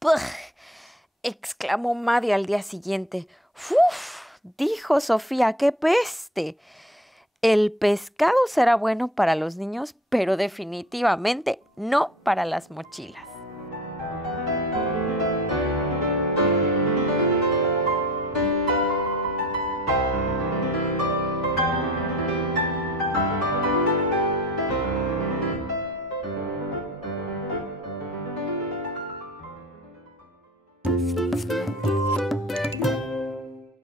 ¡Pugh! Exclamó Maddie al día siguiente. ¡Uf! Dijo Sofía, ¡qué peste! El pescado será bueno para los niños, pero definitivamente no para las mochilas.